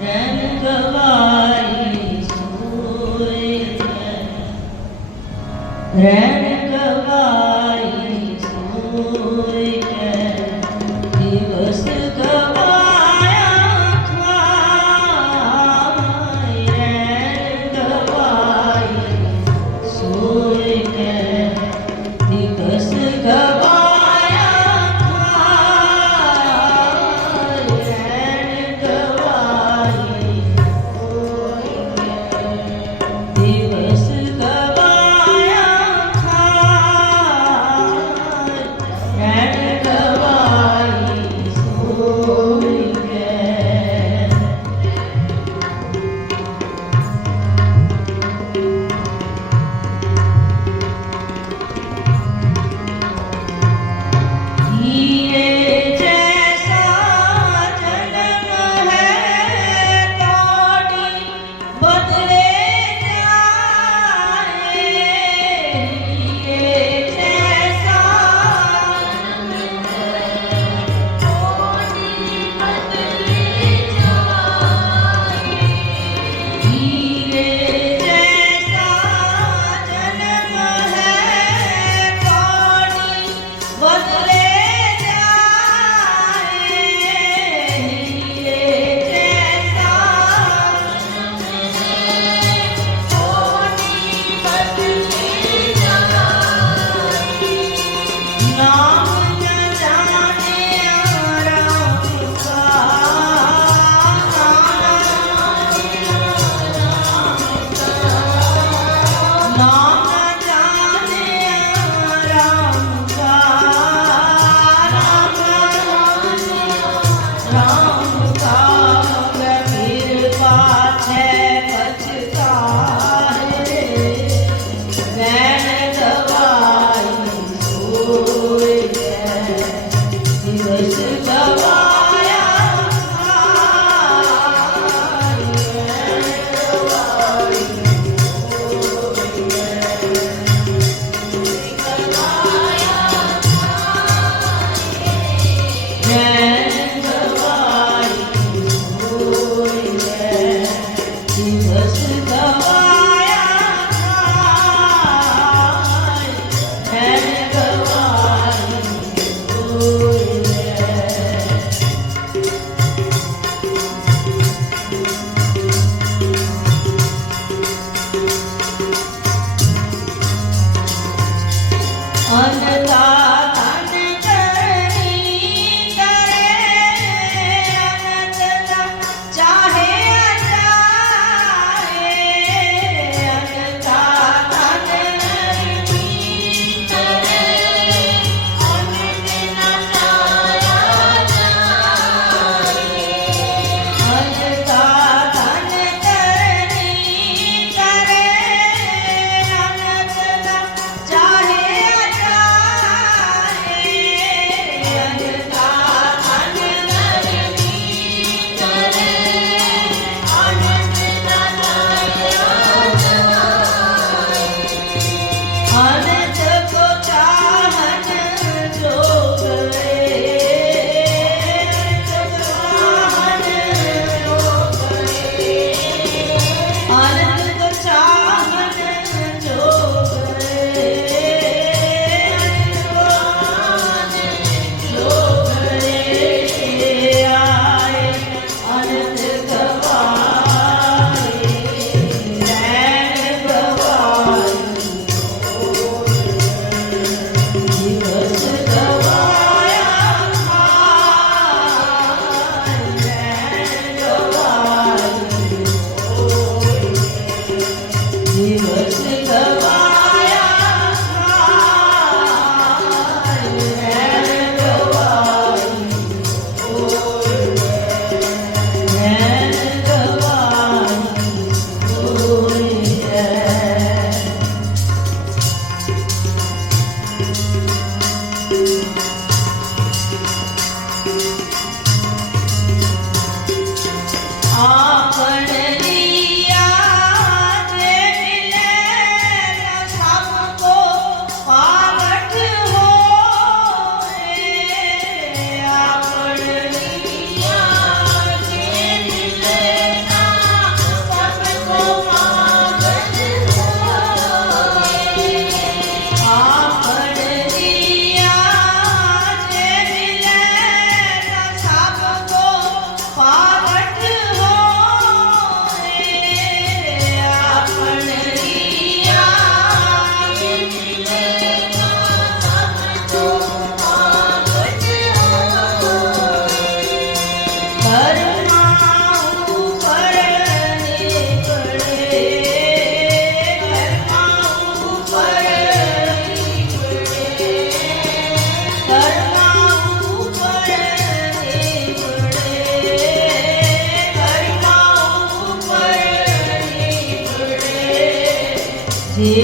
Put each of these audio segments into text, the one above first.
ਰੈਣ ਗਵਾਈ ਸੋਏ ਰੈਣ ਗਵਾਈ ਸੋਏ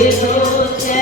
Jesus.